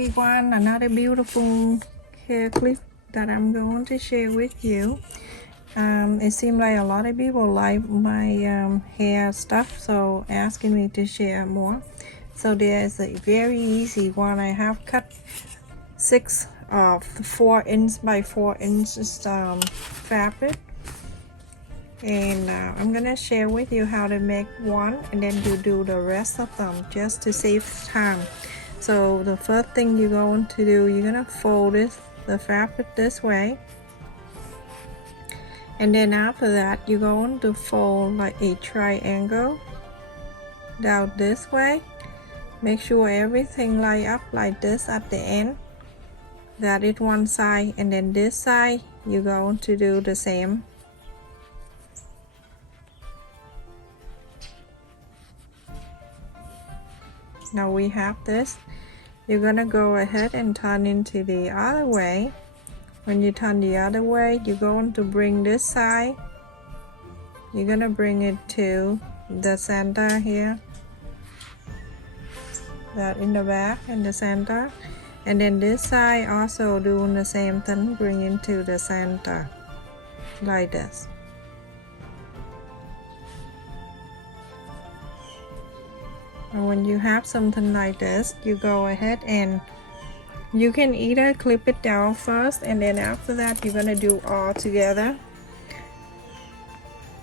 everyone, another beautiful hair clip that I'm going to share with you. It seems like a lot of people like my hair stuff, so asking me to share more. So there's a very easy one. I have cut 6 of 4 inch by 4 inches fabric, and I'm gonna share with you how to make one, and then you do the rest of them just to save time. So the first thing you're going to do, you're gonna fold the fabric this way, and then after that you're going to fold like a triangle down this way. Make sure everything line up like this at the end. That is one side, and then this side you're going to do the same. Now we have this. You're gonna go ahead and turn into the other way. When you turn the other way, you're going to bring this side, you're gonna bring it to the center here, that in the back in the center, and then this side also doing the same thing, bring it to the center like this. And when you have something like this, you go ahead and you can either clip it down first, and then after that you're gonna do all together.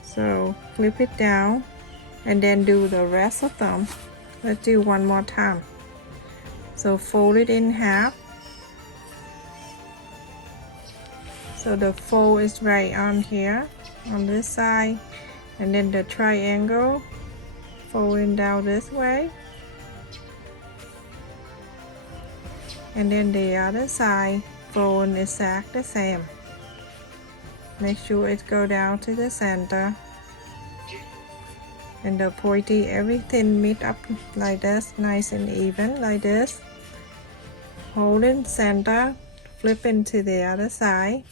So clip it down and then do the rest of them. Let's do one more time. So fold it in half. So the fold is right on here on this side, and then the triangle folding down this way, and then the other side fold exactly the same. Make sure it go down to the center, and the pointy everything meet up like this, nice and even like this. Hold in center, flip into the other side,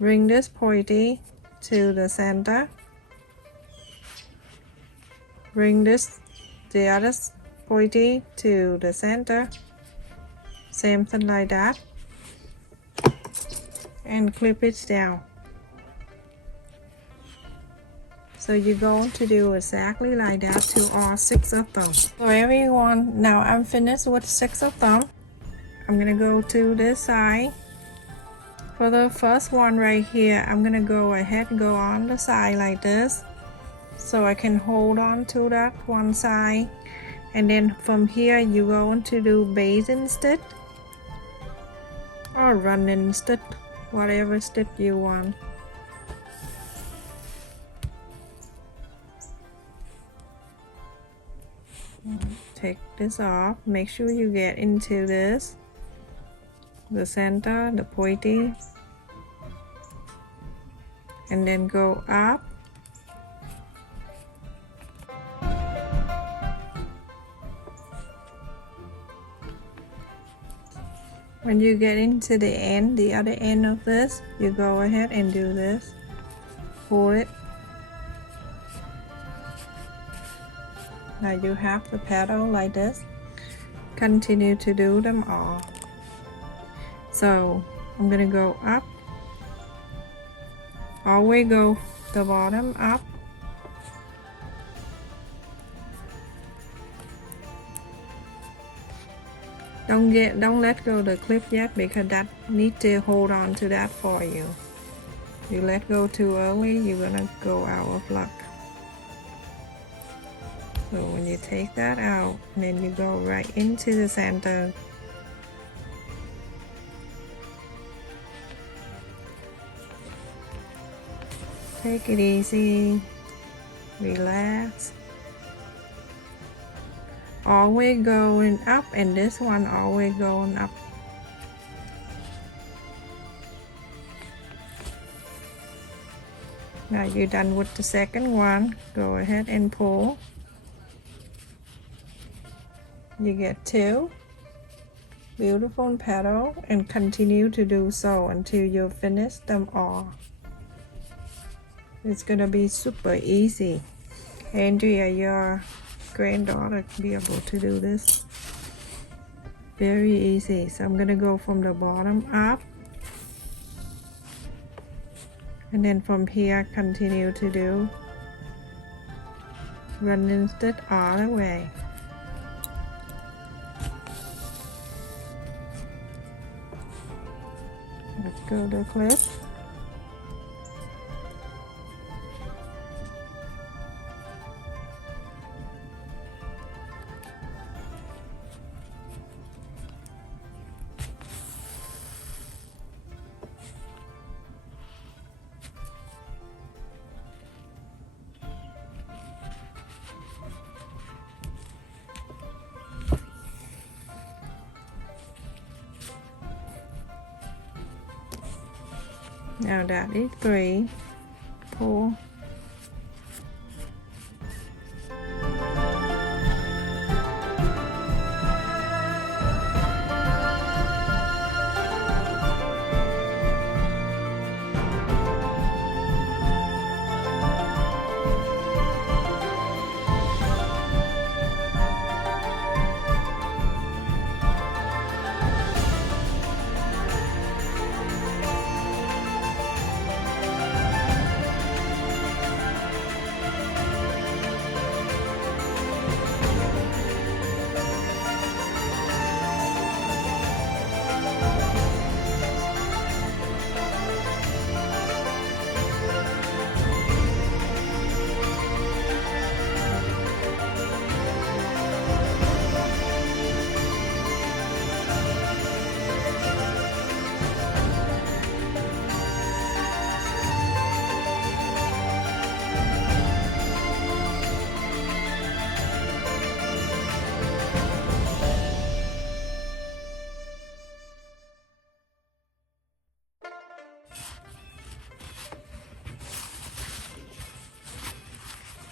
bring this pointy to the center, bring the other pointy to the center, same thing like that, and clip it down. So you're going to do exactly like that to all 6 of them. So everyone, now I'm finished with 6 of them. I'm gonna go to this side. For the first one right here, I'm gonna go ahead and go on the side like this, so I can hold on to that one side, and then from here you're going to do basting stitch or running stitch, whatever stitch you want. Take this off, make sure you get into this, the center, the pointy, and then go up. When you get into the end, the other end of this, you go ahead and do this, pull it. Now you have the petal like this. Continue to do them all. So I'm gonna go up, always go the bottom up, don't let go the clip yet, because that need to hold on to that for you. You let go too early, you're gonna go out of luck. So when you take that out, then you go right into the center. Take it easy, relax. Always going up, and this one always going up. Now you're done with the second one, go ahead and pull. You get 2 beautiful petals, and continue to do so until you finish them all. It's gonna be super easy. Andrea, your granddaughter, be able to do this. Very easy. So I'm gonna go from the bottom up, and then from here continue to do running stitch all the way. Let's go to clip. Now that is 3, pull.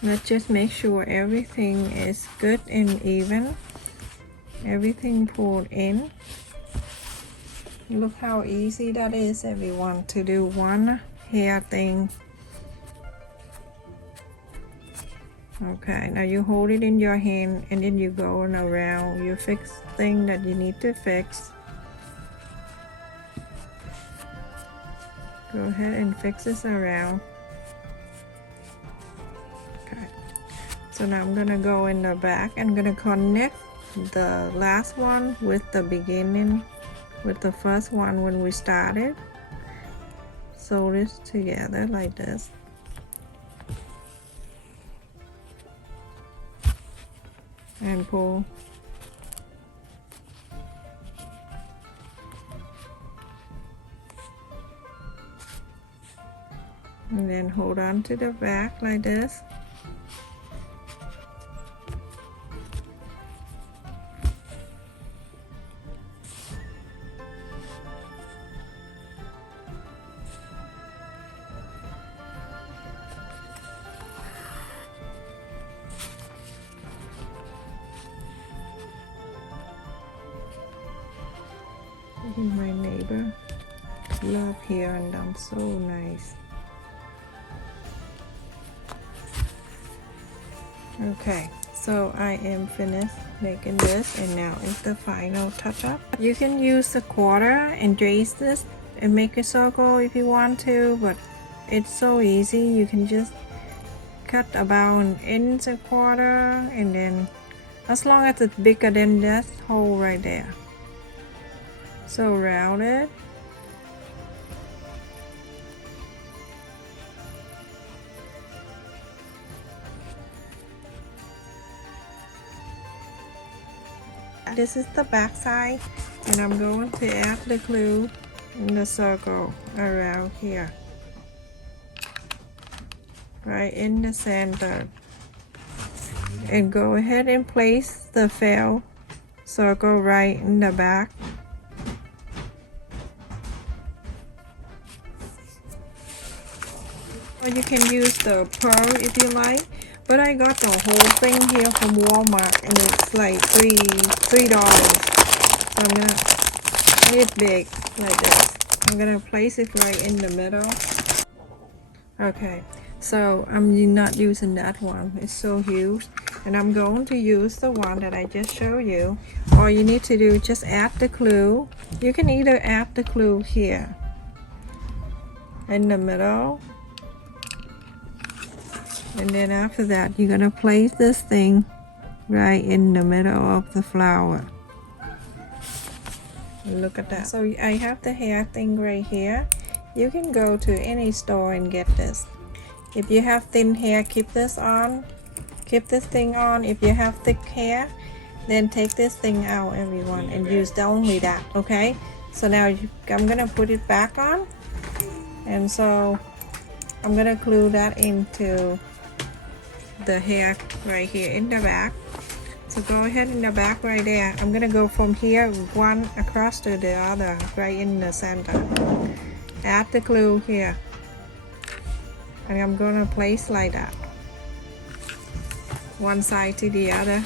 Let's just make sure everything is good and even. Everything pulled in. Look how easy that is, everyone, to do one hair thing. Okay, now you hold it in your hand and then you go around. You fix thing that you need to fix. Go ahead and fix this around. So now I'm gonna go in the back and gonna connect the last one with the beginning, with the first one when we started. Sew this together like this. And pull. And then hold on to the back like this. My neighbor love hair and I'm so nice. Okay, so I am finished making this and now is the final touch up. You can use the quarter and trace this and make a circle if you want to, but it's so easy. You can just cut about an inch a quarter, and then as long as it's bigger than that hole right there. So round it. This is the back side, and I'm going to add the glue in the circle around here, right in the center, and go ahead and place the felt circle right in the back. Or you can use the pearl if you like, but I got the whole thing here from Walmart and it's like $3. So I'm gonna, it's big like this. I'm gonna place it right in the middle. Okay, so I'm not using that one. It's so huge. and I'm going to use the one that I just showed you. All you need to do is just add the glue. You can either add the glue here in the middle, and then after that you're gonna place this thing right in the middle of the flower. Look at that. So I have the hair thing right here. You can go to any store and get this. If you have thin hair, keep this on. Keep this thing on. If you have thick hair, then take this thing out, everyone, and use only that, okay? So now I'm gonna put it back on, and so I'm gonna glue that into the hair right here in the back. So go ahead in the back right there. I'm gonna go from here one across to the other right in the center. Add the glue here, and I'm gonna place like that, one side to the other.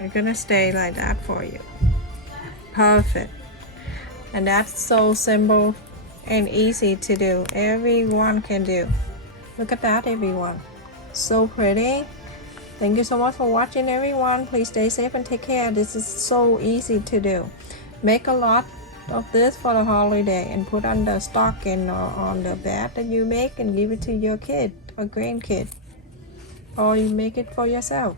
We're gonna stay like that for you. Perfect. And that's so simple and easy to do. Everyone can do. Look at that, everyone. So pretty. Thank you so much for watching, everyone. Please stay safe and take care. This is so easy to do. Make a lot of this for the holiday and put on the stocking or on the bed that you make and give it to your kid or grandkid, or you make it for yourself.